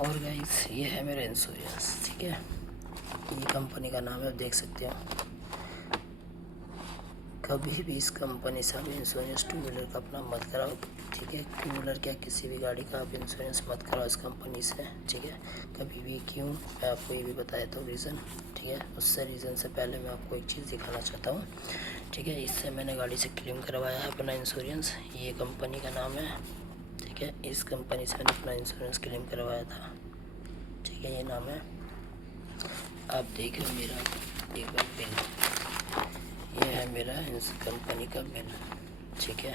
और गाइस ये है मेरा इंश्योरेंस, ठीक है। ये कंपनी का नाम है, आप देख सकते हो। कभी भी इस कंपनी से आप इंश्योरेंस टू व्हीलर का अपना मत कराओ, ठीक है। टू व्हीलर क्या किसी भी गाड़ी का आप इंश्योरेंस मत कराओ इस कंपनी से, ठीक है। कभी भी। क्यों, मैं आपको ये भी बताया था रीज़न, ठीक है। उससे रीज़न से पहले मैं आपको एक चीज़ दिखाना चाहता हूँ, ठीक है। इससे मैंने गाड़ी से क्लेम करवाया है अपना इंश्योरेंस, ये कंपनी का नाम है, ठीक है। इस कंपनी से मैंने अपना इंश्योरेंस क्लेम करवाया था, ठीक है। ये नाम है, आप देखो मेरा एक बार बिल, ये है मेरा इस कंपनी का बिल, ठीक है।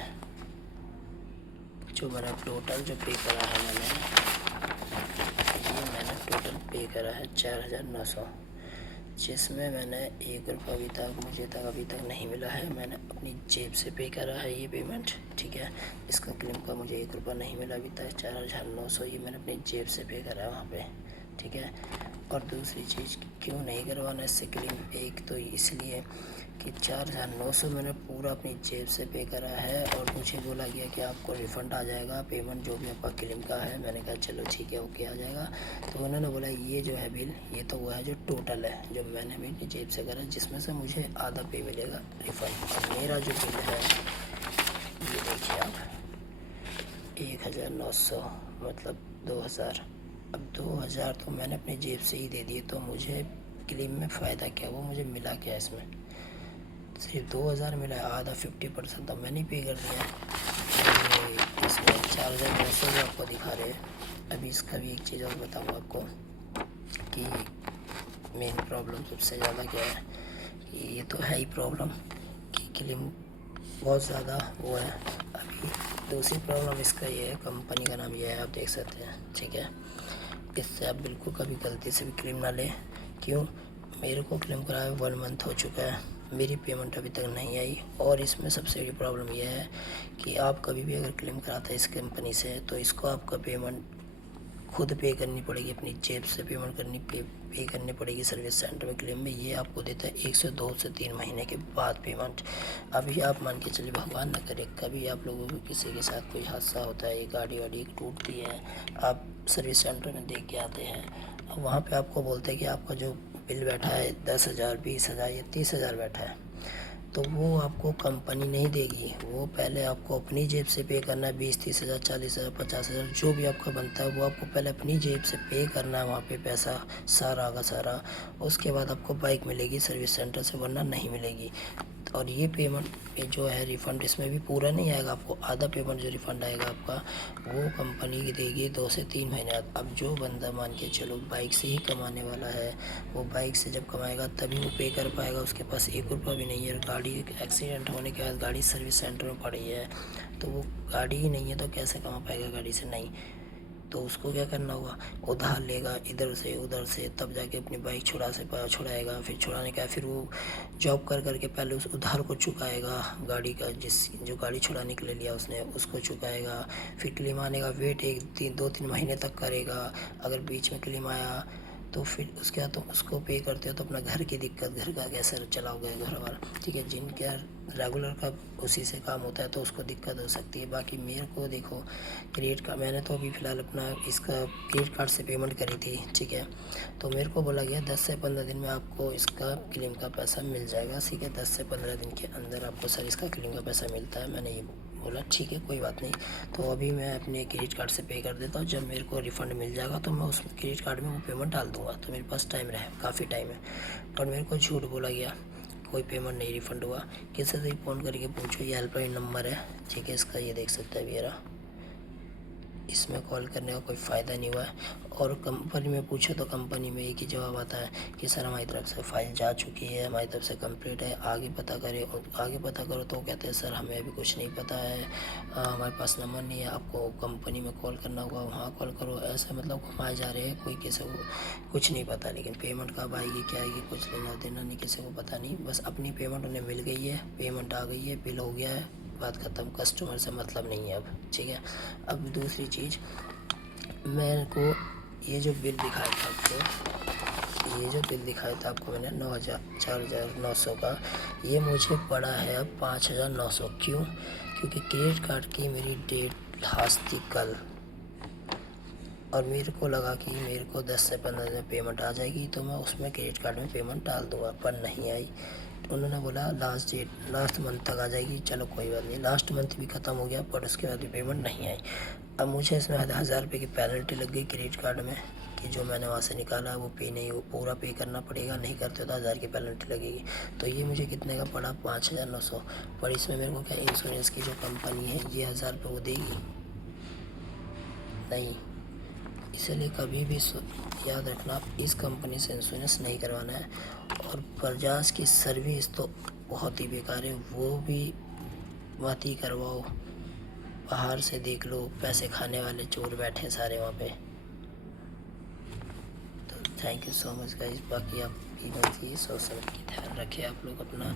जो मैंने टोटल जो पे करा है मैंने टोटल पे करा है 4900, जिसमें मैंने 1 रुपया अभी तक नहीं मिला है। मैंने अपनी जेब से पे करा है ये पेमेंट, ठीक है। इसका क्लेम का मुझे 1 रुपया नहीं मिला अभी तक। 4900 ये मैंने अपनी जेब से पे करा है वहाँ पे, ठीक है। और दूसरी चीज़, क्यों नहीं करवाना इससे क्लेम, एक तो इसलिए कि 4900 मैंने पूरा अपनी जेब से पे करा है, और मुझे बोला गया कि आपको रिफ़ंड आ जाएगा पेमेंट जो भी आपका क्लेम का है। मैंने कहा चलो ठीक है, ओके आ जाएगा। तो उन्होंने बोला ये जो है बिल, ये तो वो है जो टोटल है जो मैंने अपनी जेब से करा, जिसमें से मुझे आधा पे मिलेगा रिफ़ंड। और मेरा जो बिल है ये देखिए आप, 1900 मतलब 2000। अब 2000 तो मैंने अपनी जेब से ही दे दिए, तो मुझे क्लेम में फ़ायदा क्या, वो मुझे मिला क्या इसमें? सिर्फ 2000 मिला है, आधा 50% तो मैंने पे कर दिया। इसमें 4900 भी आपको दिखा रहे हैं। अभी इसका भी एक चीज़ और बताऊँ आपको कि मेन प्रॉब्लम सबसे ज़्यादा क्या है, कि ये तो है ही प्रॉब्लम कि क्लेम बहुत ज़्यादा वो है। अभी दूसरी प्रॉब्लम इसका ये है, कंपनी का नाम ये है, आप देख सकते हैं, ठीक है। इससे आप बिल्कुल कभी गलती से भी क्लेम ना लें। क्यों, मेरे को क्लेम कराए 1 मंथ हो चुका है, मेरी पेमेंट अभी तक नहीं आई। और इसमें सबसे बड़ी प्रॉब्लम यह है कि आप कभी भी अगर क्लेम कराते हैं इस कंपनी से, तो इसको आपका पेमेंट खुद पे करनी पड़ेगी, अपनी जेब से पेमेंट पे करनी पड़ेगी सर्विस सेंटर में। क्लेम में ये आपको देता है 1 से 2 से 3 महीने के बाद पेमेंट। अभी आप मान के चलिए, भगवान न करे कभी आप लोगों को किसी के साथ कोई हादसा होता है, गाड़ी वाड़ी टूटती है, आप सर्विस सेंटर में देख के आते हैं, अब वहाँ पे आपको बोलते हैं कि आपका जो बिल बैठा है 10,000 20,000 या 30,000 बैठा है, तो वो आपको कंपनी नहीं देगी। वो पहले आपको अपनी जेब से पे करना है, 20-30,000 40,000 50,000 जो भी आपका बनता है वो आपको पहले अपनी जेब से पे करना है, वहाँ पे पैसा सारा का सारा। उसके बाद आपको बाइक मिलेगी सर्विस सेंटर से, वरना नहीं मिलेगी। और ये पेमेंट जो है रिफ़ंड इसमें भी पूरा नहीं आएगा, आपको आधा पेमेंट जो रिफ़ंड आएगा आपका, वो कंपनी की देगी 2 से 3 महीने बाद। अब जो बंदा मान के चलो बाइक से ही कमाने वाला है, वो बाइक से जब कमाएगा तभी वो पे कर पाएगा। उसके पास 1 रुपया भी नहीं है, गाड़ी एक्सीडेंट होने के बाद गाड़ी सर्विस सेंटर में पड़ी है, तो वो गाड़ी ही नहीं है तो कैसे कमा पाएगा गाड़ी से? नहीं, तो उसको क्या करना होगा, उधार लेगा इधर से उधर से, तब जाके अपनी बाइक छुड़ाएगा। फिर छुड़ाने का फिर वो जॉब कर के पहले उस उधार को चुकाएगा, गाड़ी का जो गाड़ी छुड़ाने के लिए लिया उसने उसको चुकाएगा। फिर क्लेम आने का वेट 2-3 महीने तक करेगा। अगर बीच में क्लेम आया तो फिर उसके बाद तुम उसको पे करते हो, तो अपना घर की दिक्कत, घर का कैसे चलाओगे घर वाला, ठीक है। जिनके रेगुलर का उसी से काम होता है तो उसको दिक्कत हो सकती है। बाकी मेरे को देखो, क्रेडिट कार्ड मैंने तो अभी फ़िलहाल अपना इसका क्रेडिट कार्ड से पेमेंट करी थी, ठीक है। तो मेरे को बोला गया 10 से 15 दिन में आपको इसका क्लेम का पैसा मिल जाएगा, ठीक है। 10 से 15 दिन के अंदर आपको सर इसका क्लेम का पैसा मिलता है। मैंने ये बोला ठीक है कोई बात नहीं, तो अभी मैं अपने क्रेडिट कार्ड से पे कर देता हूँ। जब मेरे को रिफ़ंड मिल जाएगा तो मैं उस क्रेडिट कार्ड में वो पेमेंट डाल दूँगा, तो मेरे पास टाइम रहे, काफ़ी टाइम है। पर मेरे को झूठ बोला गया, कोई पेमेंट नहीं रिफ़ंड हुआ। किसी से फ़ोन करके पूछो, ये हेल्पलाइन नंबर है, ठीक है। इसका ये देख सकते हैं मेरा, इसमें कॉल करने का कोई फ़ायदा नहीं हुआ है। और कंपनी में पूछो तो कंपनी में एक ही जवाब आता है कि सर हमारी तरफ से फ़ाइल जा चुकी है, हमारी तरफ से कंप्लीट है, आगे पता करें। और आगे पता करो तो कहते हैं सर हमें अभी कुछ नहीं पता है, हमारे पास नंबर नहीं है, आपको कंपनी में कॉल करना होगा, वहाँ कॉल करो। ऐसे मतलब घुमाए जा रहे हैं, कोई किसी को कुछ नहीं पता। लेकिन पेमेंट कब आएगी क्या आएगी कुछ लेना देना नहीं, किसी को पता नहीं। बस अपनी पेमेंट उन्हें मिल गई है, पेमेंट आ गई है, बिल हो गया है, बात ख़त्म। कस्टमर से मतलब नहीं है अब, ठीक है। अब दूसरी चीज़, मेरे को ये जो बिल दिखाया था आपको मैंने 4,900 का, ये मुझे पड़ा है अब 5,900। क्यों? क्योंकि क्रेडिट कार्ड की मेरी डेट लास्ट थी कल, और मेरे को लगा कि मेरे को 10 से 15 दिन में पेमेंट आ जाएगी तो मैं उसमें क्रेडिट कार्ड में पेमेंट डाल दूँगा, पर नहीं आई। उन्होंने बोला लास्ट मंथ तक आ जाएगी। चलो कोई बात नहीं, लास्ट मंथ भी ख़त्म हो गया पर उसके बाद भी पेमेंट नहीं आई। अब मुझे इसमें 1000 रुपये की पेनल्टी लग गई क्रेडिट कार्ड में कि जो मैंने वहाँ से निकाला है वो पूरा पे करना पड़ेगा, नहीं करते तो 1000 की पेनल्टी लगेगी। तो ये मुझे कितने का पड़ा, 5900। पर इसमें मेरे को क्या इंश्योरेंस की जो कंपनी है ये 1000 रुपये वो देगी नहीं। इसलिए कभी भी याद रखना, आप इस कंपनी से इंश्योरेंस नहीं करवाना है। और बजाज की सर्विस तो बहुत ही बेकार है, वो भी मत ही करवाओ। बाहर से देख लो, पैसे खाने वाले चोर बैठे सारे वहाँ पे। तो thank you so much guys. बाकी आपकी मर्जी, सोच समझ के ध्यान रखें आप लोग अपना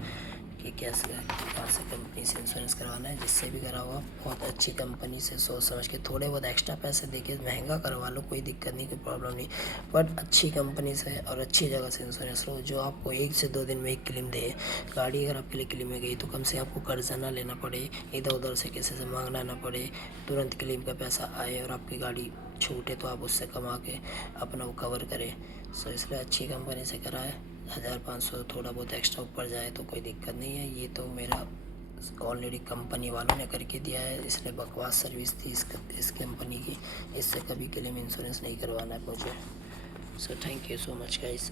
कि कैसे कहाँ से कंपनी से इंश्योरेंस करवाना है। जिससे भी करा हुआ बहुत अच्छी कंपनी से सोच समझ के, थोड़े बहुत एक्स्ट्रा पैसे देके महंगा करवा लो, कोई दिक्कत नहीं, कोई प्रॉब्लम नहीं, बट अच्छी कंपनी से और अच्छी जगह से इंश्योरेंस लो जो आपको 1 से 2 दिन में एक क्लेम दे। गाड़ी अगर आपके लिए क्लेम में गई तो कम से आपको कर्जा ना लेना पड़े, इधर उधर से किसी से मांगना ना पड़े, तुरंत क्लेम का पैसा आए और आपकी गाड़ी छूटे तो आप उससे कमा के अपना वो कवर करें। सो इसलिए अच्छी कंपनी से कराए। 1500 थोड़ा बहुत एक्स्ट्रा ऊपर जाए तो कोई दिक्कत नहीं है। ये तो मेरा ऑलरेडी कंपनी वालों ने करके दिया है, इसलिए बकवास सर्विस थी इस कंपनी की। इससे कभी क्लेम इंश्योरेंस नहीं करवाना है मुझे। So thank you so much guys.